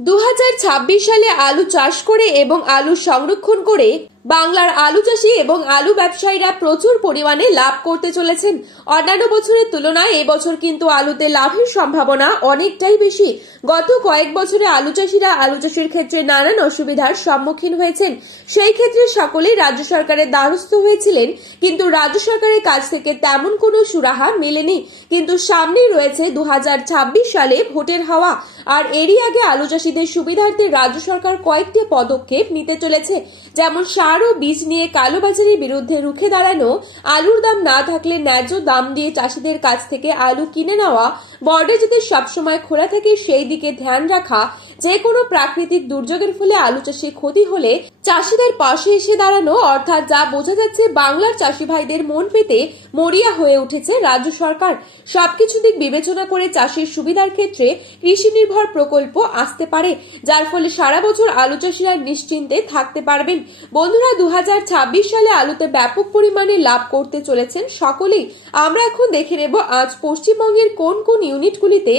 2026 সালে আলু চাষ করে এবং আলু সংরক্ষণ করে বাংলার আলু চাষি এবং আলু ব্যবসায়ীরা প্রচুর পরিমাণে লাভ করতে চলেছেন। অন্যান্য বছরের তুলনায় এবছর কিন্তু আলুতে লাভের সম্ভাবনা অনেকটাই বেশি। গত কয়েক বছরে আলু চাষিরা আলু চাষের ক্ষেত্রে নানান অসুবিধার সম্মুখীন হয়েছেন। সেই ক্ষেত্রে সকলেই রাজ্য সরকারের দ্বারস্থ হয়েছিলেন, কিন্তু রাজ্য সরকারের কাছ থেকে তেমন কোনো সুরাহা মেলেনি। কিন্তু সামনেই রয়েছে 2026 সালে ভোটের হাওয়া, আর এরই আগে আলু চাষিদের সুবিধার্থে রাজ্য সরকার কয়েকটি পদক্ষেপ নিতে চলেছে। যেমন সার ও বীজ নিয়ে কালোবাজারির বিরুদ্ধে রুখে দাঁড়ানো, আলুর দাম না থাকলে ন্যায্য দাম দিয়ে চাষিদের কাছ থেকে আলু কিনে নেওয়া, বর্ডার যাতে সবসময় খোলা থাকে সেই দিকে ধ্যান রাখা, যে কোনো প্রাকৃতিক দুর্যোগের ফলে আলু চাষে ক্ষতি হলে চাষিদের পাশে এসে দাঁড়ানো, অর্থাৎ যা বোঝা যাচ্ছে বাংলার চাষি ভাইদের মন পেতে মরিয়া হয়ে উঠেছে রাজ্য সরকার। সবকিছু দিক বিবেচনা করে চাষের সুবিধার ক্ষেত্রে কৃষি নির্ভর প্রকল্প আসতে পারে, যার ফলে সারা বছর আলু চাষিরা নিশ্চিন্তে থাকতে পারবেন। বন্ধুরা, 2026 সালে আলুতে ব্যাপক পরিমাণে লাভ করতে চলেছেন সকলেই। আমরা এখন দেখে নেব আজ পশ্চিমবঙ্গের কোন কোন ইউনিটগুলিতে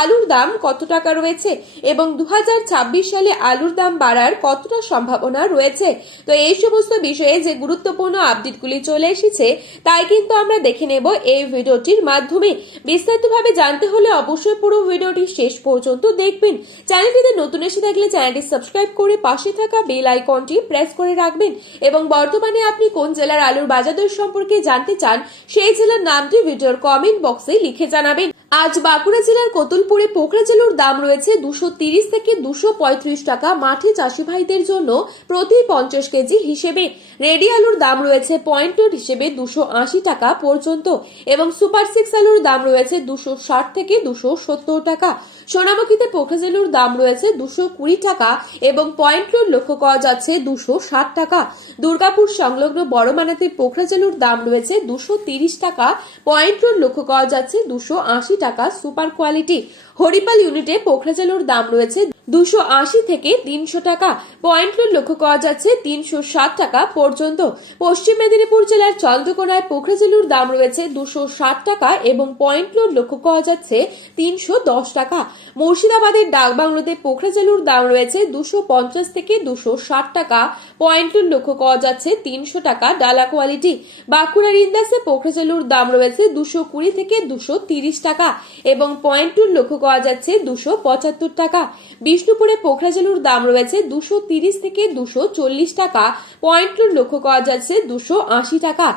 আলুর দাম কত টাকা রয়েছে এবং 2026 সালে আলুর দাম বাড়ার কতটা সম্ভাবনা রয়েছে। তো এই সমস্ত বিষয়ে যে গুরুত্বপূর্ণ আপডেটগুলি চলে এসেছে তাই কিন্তু আমরা দেখে নেব এই ভিডিওটির মাধ্যমে। বিস্তারিতভাবে জানতে হলে অবশ্যই পুরো ভিডিওটি শেষ পর্যন্ত দেখবেন। চ্যানেলটিতে নতুন এসে থাকলে চ্যানেলটি সাবস্ক্রাইব করে পাশে থাকা বেল আইকনটি প্রেস করে রাখবেন এবং বর্তমানে আপনি কোন জেলার আলুর বাজার দর সম্পর্কে জানতে চান সেই জেলার নামটি ভিডিওর কমেন্ট বক্সে লিখে জানাবেন। আজ বাঁকুড়া জেলার কতুলপুরে পোকরাজ আলুর দাম রয়েছে 230 থেকে 235 টাকা মাঠে চাষি ভাইদের জন্য প্রতি 50 কেজি হিসেবে। রেডি আলুর দাম রয়েছে পয়েন্ট হিসেবে 280 টাকা পর্যন্ত এবং সুপার 6 আলুর দাম রয়েছে 260 থেকে 270 টাকা। সোনামুখীতে পোকরাজ আলুর দাম রয়েছে 220 টাকা এবং পয়েন্ট লোড লক্ষ্য করা যাচ্ছে 260 টাকা। দুর্গাপুর সংলগ্ন বড়মানাতে পোকরাজ আলুর দাম রয়েছে 230 টাকা, পয়েন্ট লোড লক্ষ্য করা যাচ্ছে 280 টাকা সুপার কোয়ালিটি। হরিপাল ইউনিটে পোকরাজ আলুর দাম রয়েছে 280 থেকে 300 টাকা, পয়েন্ট লোড লক্ষ্য করা যাচ্ছে 360 টাকা পর্যন্ত। পশ্চিম মেদিনীপুর জেলার চন্দ্রকোনায় পোকরাজ আলুর দাম রয়েছে 260 টাকা এবং পয়েন্ট লোড লক্ষ্য করা যাচ্ছে 310 টাকা। মুর্শিদাবাদের ডাকবাংলোতে পোকরাজ আলুর দাম রয়েছে 250 থেকে 260 টাকা, পয়েন্ট লোড লক্ষ্য করা যাচ্ছে 300 টাকা ডালা কোয়ালিটি। বাঁকুড়ার ইন্দাসে পোকরাজ আলুর দাম রয়েছে 220 থেকে 230 টাকা এবং পয়েন্ট লোড লক্ষ্য করা যাচ্ছে 275 টাকা। বিষ্ণুপুরে পোকরাজ আলুর দাম রয়েছে 230 থেকে 240 টাকা, পয়েন্ট লোড লক্ষ্য করা যাচ্ছে 280 টাকা।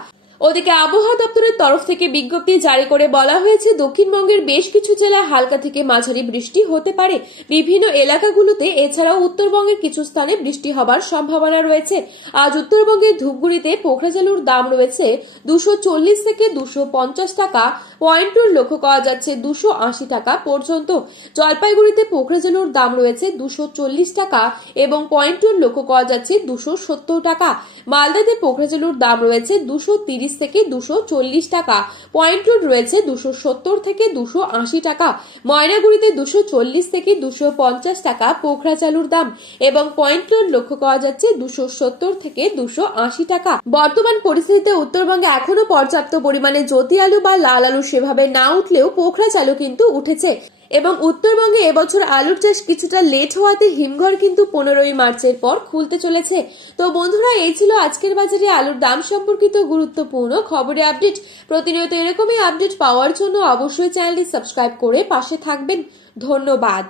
ওদিকে আবহাওয়া দপ্তরের তরফ থেকে বিজ্ঞপ্তি জারি করে বলা হয়েছে দক্ষিণবঙ্গের বেশ কিছু জেলায় হালকা থেকে মাঝারি বৃষ্টি হতে পারে বিভিন্ন এলাকাগুলোতে। এছাড়াও উত্তরবঙ্গের কিছু স্থানে বৃষ্টি হবার সম্ভাবনা রয়েছে। আজ উত্তরবঙ্গের ধূপগুড়িতে পোকরাজ আলুর দাম রয়েছে 240 থেকে 250 টাকা, পয়েন্ট লোড লক্ষ্য করা যাচ্ছে 280 টাকা পর্যন্ত। জলপাইগুড়িতে পোকরাজ আলুর দাম রয়েছে 240 টাকা এবং পয়েন্ট লোড লক্ষ্য করা যাচ্ছে 270 টাকা। মালদাতে পোকরাজ আলুর দাম রয়েছে 230 থেকে 240 টাকা, পয়েন্ট লোড রয়েছে 270 থেকে 280 টাকা। ময়নাগুড়িতে 240 থেকে 250 টাকা পোকরাজ আলুর দাম এবং পয়েন্ট লোড লক্ষ্য করা যাচ্ছে 270 থেকে 280 টাকা। বর্তমান পরিস্থিতিতে উত্তরবঙ্গে এখনো পর্যাপ্ত পরিমাণে জ্যোতি আলু বা লাল আলু সেভাবে না উঠলেও পোকরাজ আলু কিন্তু উঠেছে এবং উত্তরবঙ্গে এবছর আলুর চাষ কিছুটা লেট হওয়াতে হিমঘর কিন্তু 15ই মার্চের পর খুলতে চলেছে। তো বন্ধুরা, এই ছিল আজকের বাজারে আলুর দাম সম্পর্কিত গুরুত্বপূর্ণ খবরে আপডেট। প্রতিনিয়ত এরকমই আপডেট পাওয়ার জন্য অবশ্যই চ্যানেলটি সাবস্ক্রাইব করে পাশে থাকবেন। ধন্যবাদ।